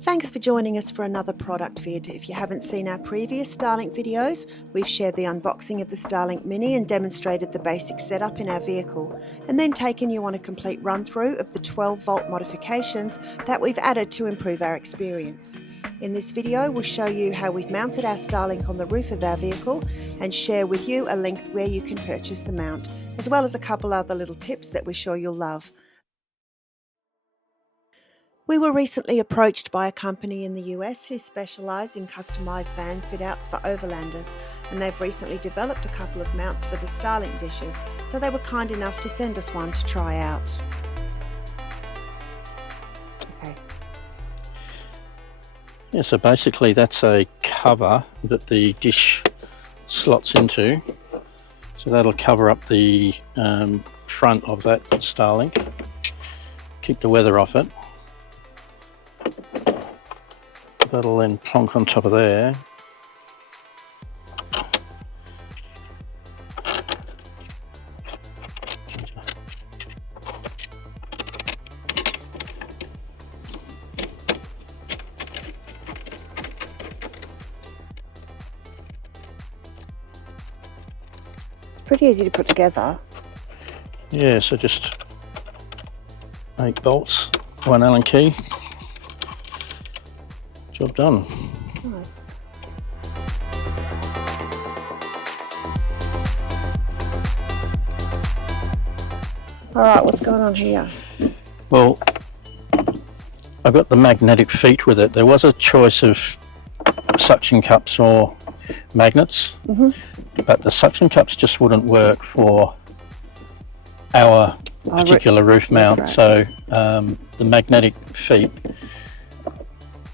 Thanks for joining us for another product vid. If you haven't seen our previous Starlink videos, we've shared the unboxing of the Starlink Mini and demonstrated the basic setup in our vehicle, and then taken you on a complete run through of the 12-volt modifications that we've added to improve our experience. In this video, we'll show you how we've mounted our Starlink on the roof of our vehicle and share with you a link where you can purchase the mount, as well as a couple other little tips that we're sure you'll love. We were recently approached by a company in the US who specialise in customised van fit-outs for overlanders, and they've recently developed a couple of mounts for the Starlink dishes, so they were kind enough to send us one to try out. Okay. Yeah, so basically that's a cover that the dish slots into, so that'll cover up the front of that Starlink, keep the weather off it. That'll then plonk on top of there. It's pretty easy to put together. Yeah, so just 8 bolts, 1 Allen key. Job done. Nice. Alright, what's going on here? Well, I've got the magnetic feet with it. There was a choice of suction cups or magnets, but the suction cups just wouldn't work for our particular roof mount, right. So the magnetic feet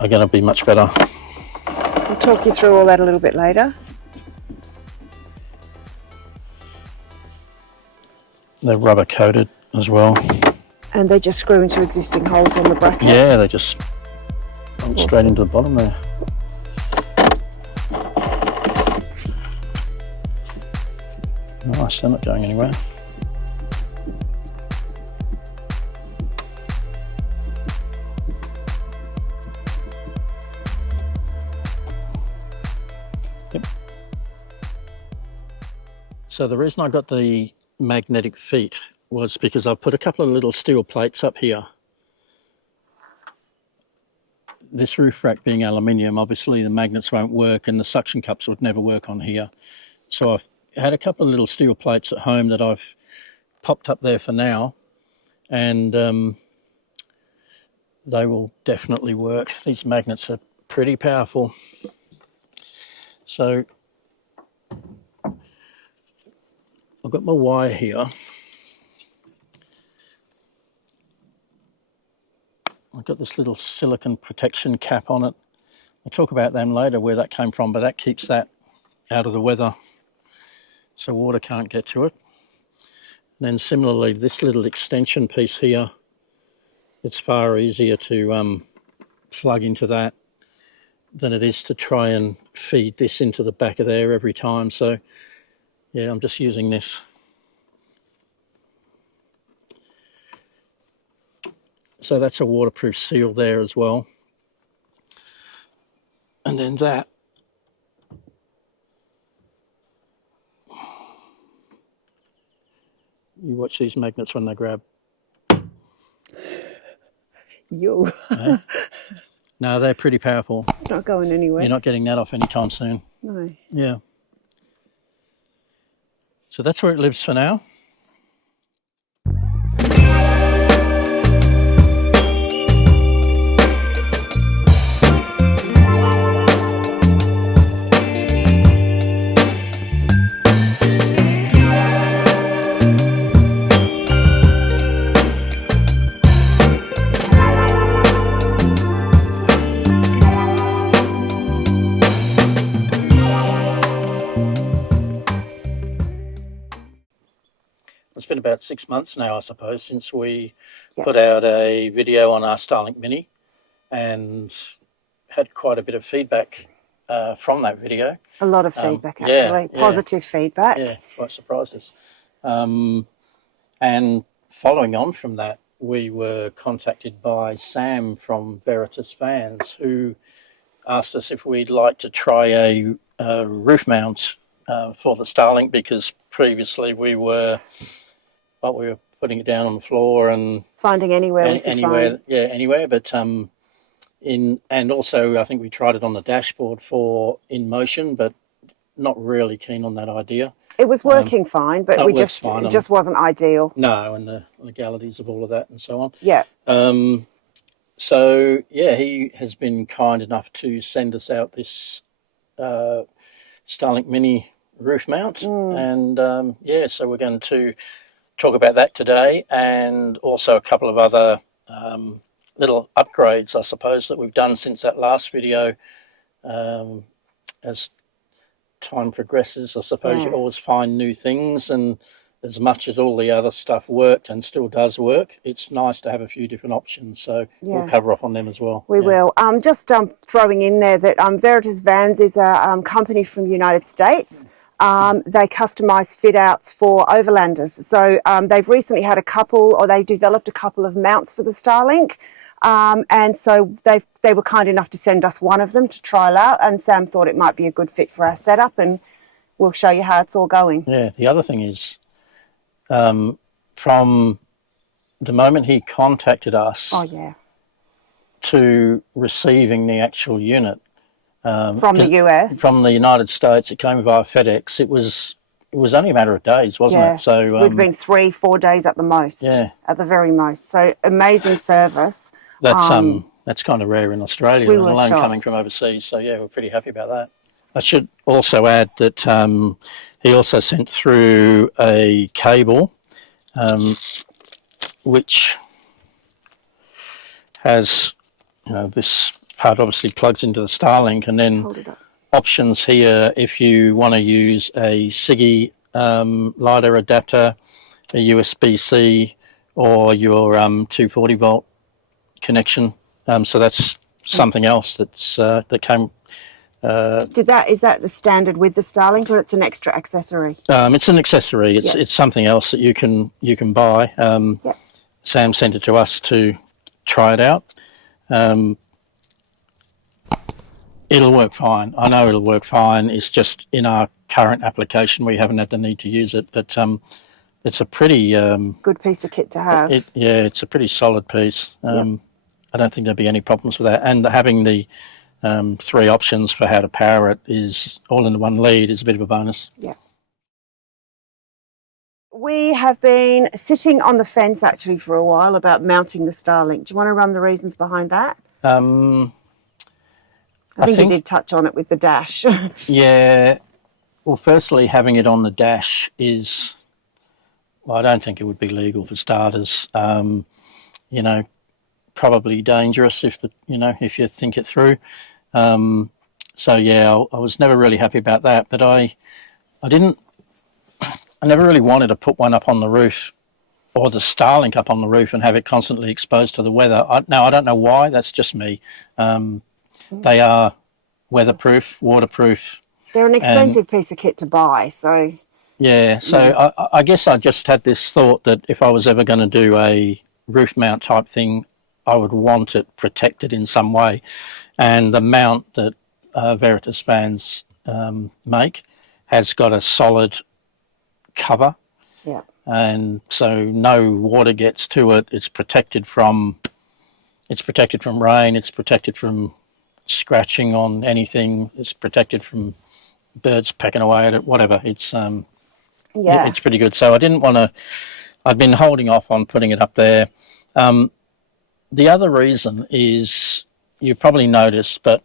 are going to be much better. We'll talk you through all that a little bit later. They're rubber coated as well. And they just screw into existing holes on the bracket? Yeah, they just go straight into the bottom there. Nice, they're not going anywhere. Yep. So the reason I got the magnetic feet was because I've put a couple of little steel plates up here. This roof rack being aluminium, obviously the magnets won't work and the suction cups would never work on here. So I've had a couple of little steel plates at home that I've popped up there for now, and they will definitely work. These magnets are pretty powerful. So I've got my wire here. I've got this little silicone protection cap on it. I'll talk about them later, where that came from, but that keeps that out of the weather so water can't get to it. And then similarly, this little extension piece here, it's far easier to plug into that than it is to try and feed this into the back of there every time. So yeah, I'm just using this. So that's a waterproof seal there as well. And then that, you watch these magnets when they grab. You. Yeah. No, they're pretty powerful. It's not going anywhere. You're not getting that off anytime soon. No. Yeah. So that's where it lives for now. It's been about 6 months now, I suppose, since we put out a video on our Starlink Mini, and had quite a bit of feedback from that video. A lot of feedback, actually. Positive feedback. Yeah, quite surprised us. And following on from that, we were contacted by Sam from Veritas Fans, who asked us if we'd like to try a roof mount for the Starlink, because previously we were putting it down on the floor and Finding anywhere we could find. Yeah, anywhere. But and also I think we tried it on the dashboard for in motion, but not really keen on that idea. It was working fine, but it just wasn't ideal. No, and the legalities of all of that and so on. Yeah. So yeah, he has been kind enough to send us out this Starlink Mini roof mount, and yeah, so we're going to talk about that today, and also a couple of other little upgrades, I suppose, that we've done since that last video. As time progresses, I suppose you always find new things, and as much as all the other stuff worked and still does work, it's nice to have a few different options. So we'll cover off on them as well. We will. Just throwing in there that Veritas Vans is a company from the United States. They customise fit outs for overlanders. So they've recently had they developed a couple of mounts for the Starlink. And so they were kind enough to send us one of them to trial out, and Sam thought it might be a good fit for our setup, and we'll show you how it's all going. Yeah, the other thing is, from the moment he contacted us to receiving the actual unit, from the US, from the United States, it came via FedEx. It was only a matter of days, wasn't it? So we'd been 3-4 days at the most. Yeah, at the very most. So amazing service. That's kind of rare in Australia, let alone coming from overseas. So yeah, we're pretty happy about that. I should also add that he also sent through a cable, which has, this part obviously plugs into the Starlink, and then options here if you want to use a SIGI LiDAR adapter, a USB-C, or your 240 volt connection. So that's something else that came. Is that the standard with the Starlink, or it's an extra accessory? It's an accessory. It's something else that you can buy. Sam sent it to us to try it out. It'll work fine. I know it'll work fine. It's just in our current application we haven't had the need to use it, but it's a pretty good piece of kit to have. It's a pretty solid piece. I don't think there'll be any problems with that. And having the 3 options for how to power it is all in one lead is a bit of a bonus. Yeah. We have been sitting on the fence actually for a while about mounting the Starlink. Do you want to run the reasons behind that? I think you did touch on it with the dash. Yeah. Well, firstly, having it on the dash is, I don't think it would be legal for starters. Probably dangerous if you think it through. So yeah, I was never really happy about that. But I never really wanted to put one up on the roof, or the Starlink up on the roof, and have it constantly exposed to the weather. Now I don't know why. That's just me. They are weatherproof, waterproof. They're an expensive piece of kit to buy, so... Yeah, so I guess I just had this thought that if I was ever going to do a roof mount type thing, I would want it protected in some way. And the mount that Veritas Fans make has got a solid cover. Yeah. And so no water gets to it. It's protected from rain, it's protected from scratching on anything, it's protected from birds pecking away at it, whatever. It's it's pretty good. So I didn't want to, I've been holding off on putting it up there. The other reason is, you probably noticed, but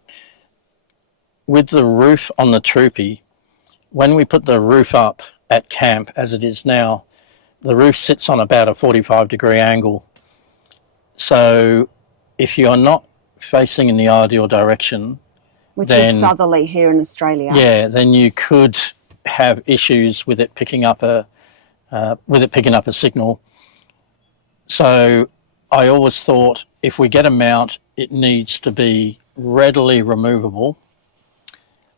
with the roof on the Troopy, when we put the roof up at camp as it is now, the roof sits on about a 45-degree angle. So if you're not facing in the ideal direction, which is southerly here in Australia, then you could have issues with it picking up a signal. So I always thought, if we get a mount, it needs to be readily removable,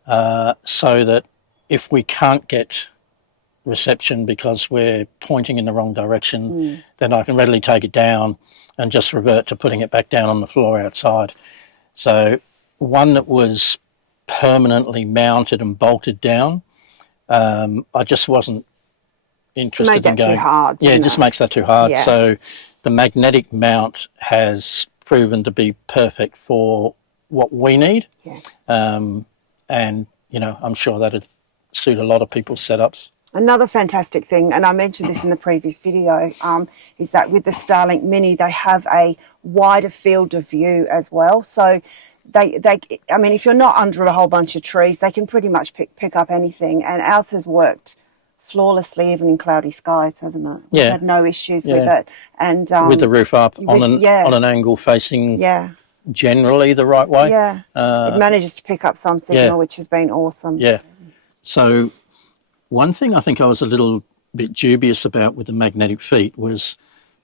so that if we can't get reception because we're pointing in the wrong direction, then I can readily take it down and just revert to putting it back down on the floor outside. So one that was permanently mounted and bolted down, I just wasn't interested in going. Too hard. Yeah, it just makes that too hard. Yeah. So the magnetic mount has proven to be perfect for what we need. Yeah. And, you know, I'm sure that'd suit a lot of people's setups. Another fantastic thing, and I mentioned this in the previous video, is that with the Starlink Mini, they have a wider field of view as well. So I mean, if you're not under a whole bunch of trees, they can pretty much pick up anything. And ours has worked flawlessly, even in cloudy skies, hasn't it? We've had no issues with it. And with the roof up on an angle facing generally the right way. Yeah, it manages to pick up some signal, which has been awesome. Yeah. So one thing I think I was a little bit dubious about with the magnetic feet was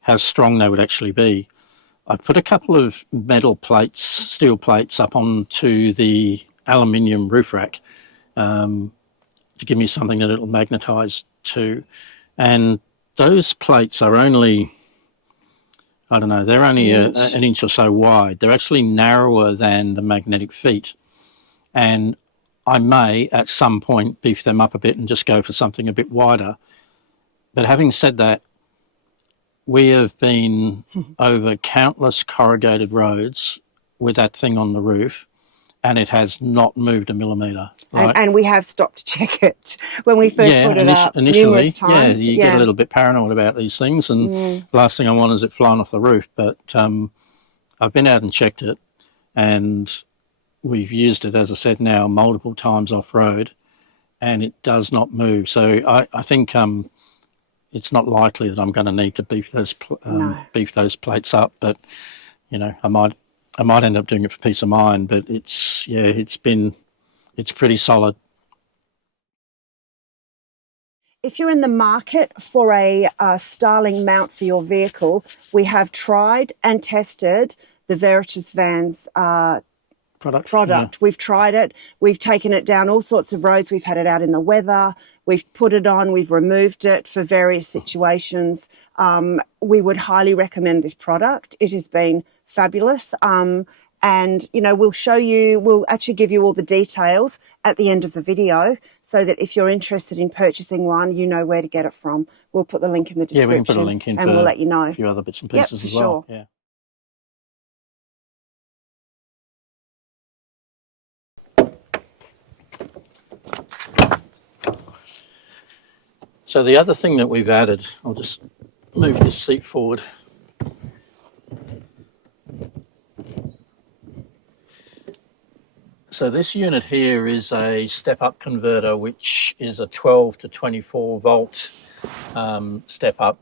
how strong they would actually be. I put a couple of metal plates, steel plates, up onto the aluminium roof rack to give me something that it'll magnetise to. And those plates are only, I don't know, they're only an inch or so wide. They're actually narrower than the magnetic feet. And I may, at some point, beef them up a bit and just go for something a bit wider. But having said that, we have been over countless corrugated roads with that thing on the roof, and it has not moved a millimetre. Right? And we have stopped to check it when we first put it up numerous times. Yeah, you get a little bit paranoid about these things, and the last thing I want is it flying off the roof. But I've been out and checked it, and we've used it, as I said now, multiple times off-road, and it does not move. So I think it's not likely that I'm going to need to beef those plates up. But, you know, I might end up doing it for peace of mind. But it's pretty solid. If you're in the market for a Starlink mount for your vehicle, we have tried and tested the Veritas Vans product. Yeah. We've tried it. We've taken it down all sorts of roads. We've had it out in the weather. We've put it on. We've removed it for various situations. We would highly recommend this product. It has been fabulous. And, you know, we'll actually give you all the details at the end of the video so that if you're interested in purchasing one, you know where to get it from. We'll put the link in the description. Yeah, we can put a link in and we'll let you know. A few other bits and pieces as well. Sure. Yeah. So the other thing that we've added, I'll just move this seat forward. So this unit here is a step-up converter, which is a 12 to 24 volt step-up.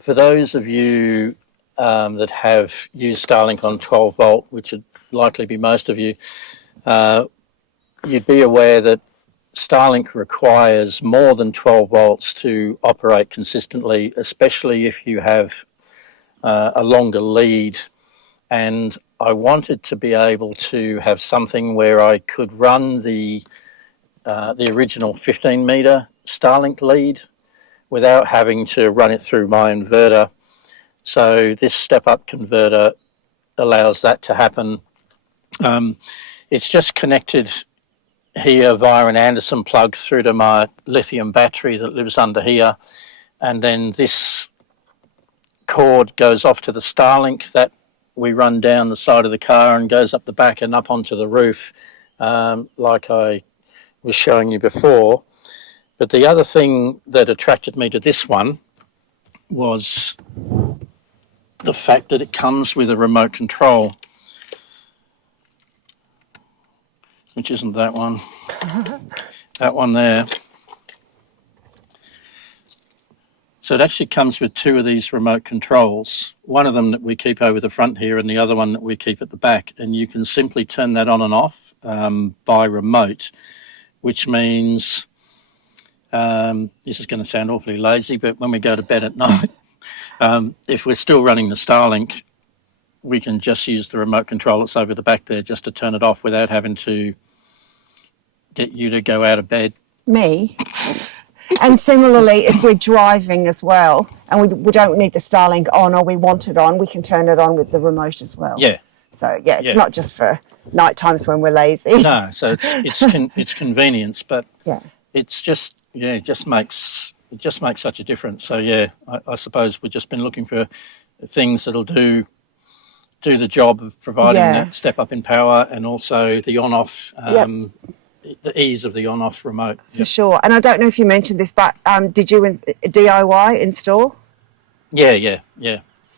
For those of you that have used Starlink on 12 volt, which would likely be most of you, you'd be aware that Starlink requires more than 12 volts to operate consistently, especially if you have a longer lead. And I wanted to be able to have something where I could run the original 15 metre Starlink lead without having to run it through my inverter. So this step-up converter allows that to happen. It's just connected here via an Anderson plug through to my lithium battery that lives under here, and then this cord goes off to the Starlink that we run down the side of the car and goes up the back and up onto the roof, like I was showing you before. But the other thing that attracted me to this one was the fact that it comes with a remote control, which isn't that one, that one there. So it actually comes with two of these remote controls, one of them that we keep over the front here and the other one that we keep at the back. And you can simply turn that on and off by remote, which means, this is going to sound awfully lazy, but when we go to bed at night, if we're still running the Starlink, we can just use the remote control that's over the back there just to turn it off without having to get you to go out of bed. Me? And similarly, if we're driving as well, and we don't need the Starlink on, or we want it on, we can turn it on with the remote as well. Yeah. So yeah, it's not just for night times when we're lazy. No, so it's convenience, but it's just it just makes such a difference. So yeah, I suppose we've just been looking for things that'll do the job of providing that step up in power, and also the on-off, the ease of the on-off remote. For sure. And I don't know if you mentioned this, but did you DIY install? Yeah.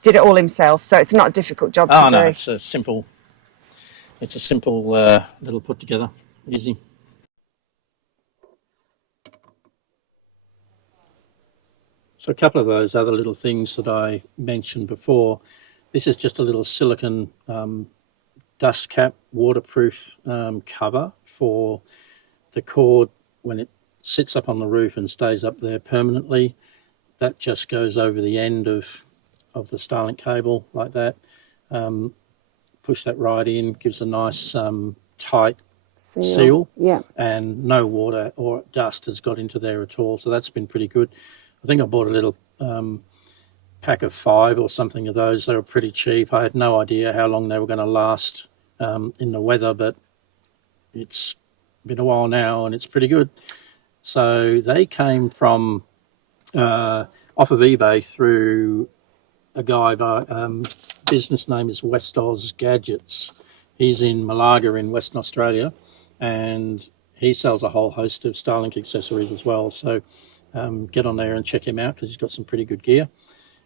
Did it all himself, so it's not a difficult job to do. Oh no, it's a simple little put together, easy. So a couple of those other little things that I mentioned before. This is just a little silicon dust cap, waterproof cover for the cord when it sits up on the roof and stays up there permanently. That just goes over the end of the Starlink cable like that. Push that right in, gives a nice tight seal. Yeah. And no water or dust has got into there at all. So that's been pretty good. I think I bought a little pack of 5 or something of those. They were pretty cheap. I had no idea how long they were going to last in the weather, but it's been a while now and it's pretty good. So they came from off of eBay through a guy by business name is West Oz Gadgets. He's in Malaga in Western Australia, and he sells a whole host of Starlink accessories as well. So get on there and check him out because he's got some pretty good gear.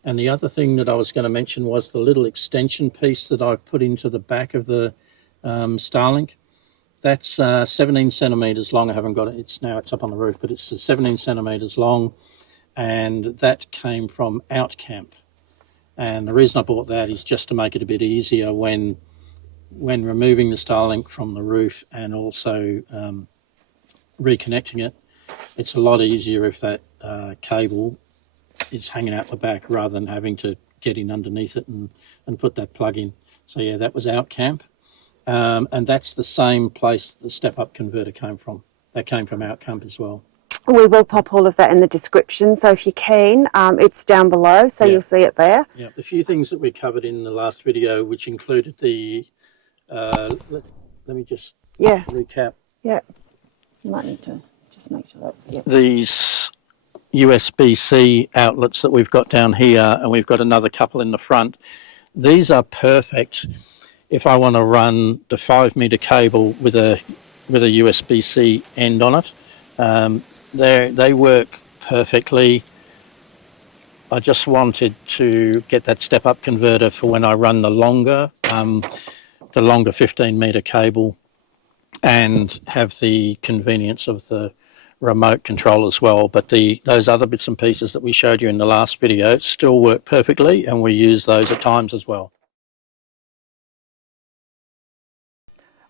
And the other thing that I was going to mention was the little extension piece that I've put into the back of the Starlink. That's 17 centimetres long. I haven't got it. It's up on the roof, but it's 17 centimetres long, and that came from Outcamp. And the reason I bought that is just to make it a bit easier when removing the Starlink from the roof and also reconnecting it. It's a lot easier if that cable is hanging out the back rather than having to get in underneath it and put that plug in. So yeah, that was Outcamp. And that's the same place the step-up converter came from. That came from Outcamp as well. We will pop all of that in the description, so if you're keen, it's down below, so you'll see it there. Yeah, the few things that we covered in the last video, which included the, let me just recap. Yeah, you might need to just make sure that's these USB-C outlets that we've got down here, and we've got another couple in the front. These are perfect if I want to run the 5-meter cable with a USB-C end on it. They work perfectly. I just wanted to get that step-up converter for when I run the longer 15-meter cable, and have the convenience of the remote control as well. But those other bits and pieces that we showed you in the last video still work perfectly, and we use those at times as well.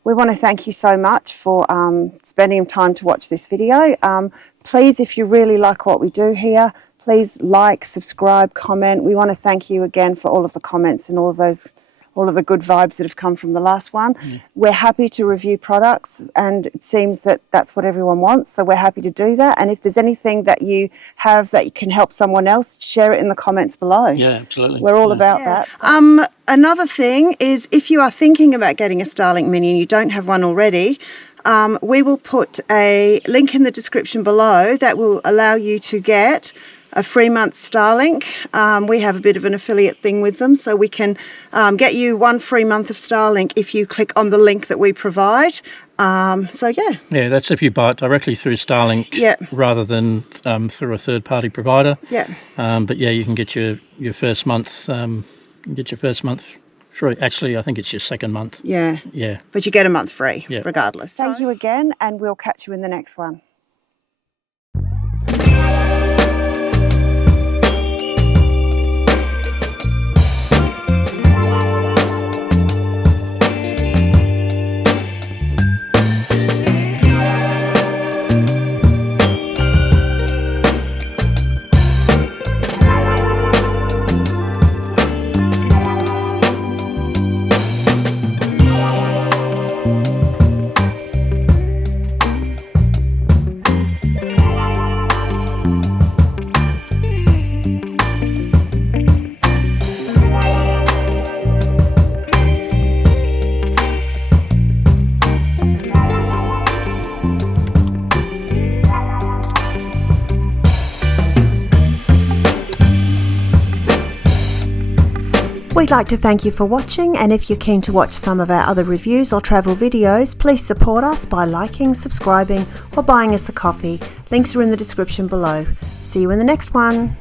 We want to thank you so much for spending time to watch this video. Please, if you really like what we do here, please like, subscribe, comment. We want to thank you again for all of the comments and all of the good vibes that have come from the last one. We're happy to review products, and it seems that that's what everyone wants, so we're happy to do that. And if there's anything that you have that you can help someone else, share it in the comments below. Yeah, absolutely. We're all about that. So. Another thing is, if you are thinking about getting a Starlink Mini and you don't have one already, we will put a link in the description below that will allow you to get a free month Starlink. We have a bit of an affiliate thing with them, so we can get you 1 free month of Starlink if you click on the link that we provide. So yeah, that's if you buy it directly through Starlink rather than through a third-party provider. But yeah, you can get your first month. Free. Actually, I think it's your second month. Yeah. But you get a month free regardless. Thank you again, and we'll catch you in the next one. We'd like to thank you for watching, and if you're keen to watch some of our other reviews or travel videos, please support us by liking, subscribing or buying us a coffee. Links are in the description below. See you in the next one.